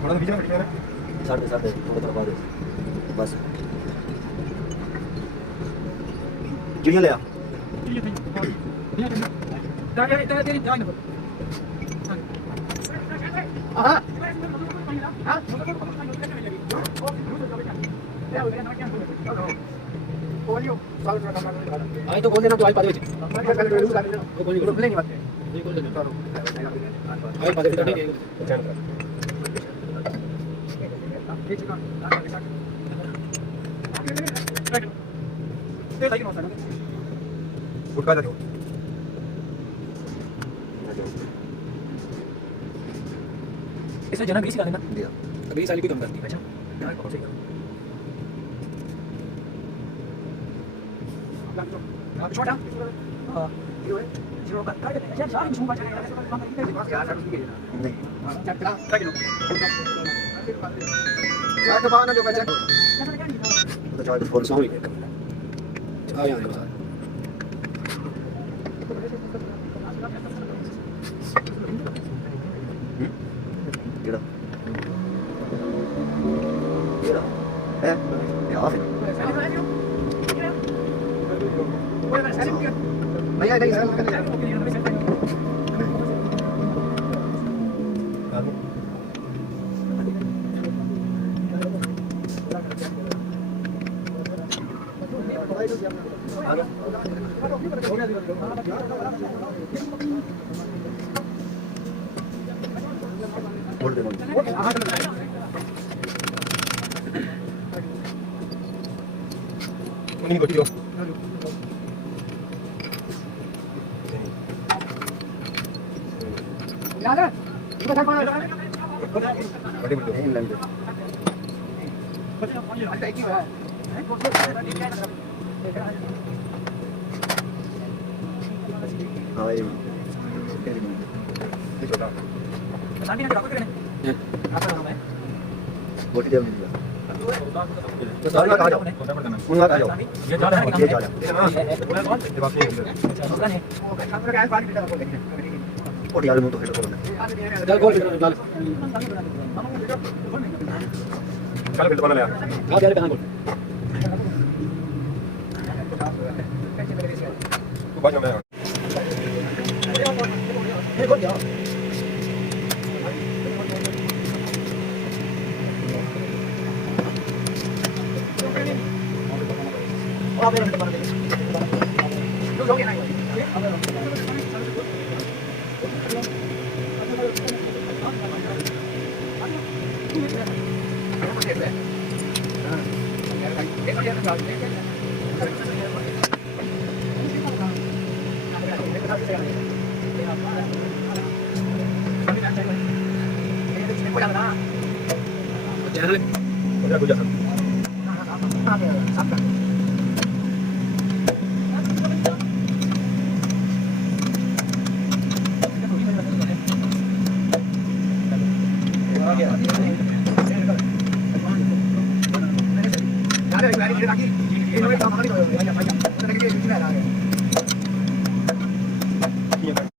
थोड़ा सा पीछे ना साढ़े साढ़े थोड़ा थोड़ा बाद बस चिड़िया ले आ आई तो बोल देना तो आई पादे आई पादे तो नहीं उठा दे इसने जना 20 का लेना दिया अगली साल की कम करती है अच्छा यार कौन से छोटा हां जीरो का कर देते हैं यार मुझे चलेगा नहीं चक्रा किलो चार का पाना जो बचा तो चार फुल सॉन्ग ही कर आ यार बस Gila. Gila. Ya Afin. नहीं आएगा इस बोल दे नहीं बच्चों यार ये बता कौन है बड़े बड़े नहीं लंदे अच्छा एक ही है हाँ भाई ये छोटा शादी में डॉक्टर करने आपका नाम है बोटी दे मुझे तो सारे का आ जाओ मुंगा आ जाओ ये जा रहा है ये जा ये बात ये दूसरा नहीं खाना का पानी पीता बोल लेंगे और यार मुंह तो हेड करो चल गोल चल चल फिर बना ले हां यार कहां गोल तू बाजू में ये गोल जाओ और आप ये बना दे जो लोग ना उधर गुजर Ada,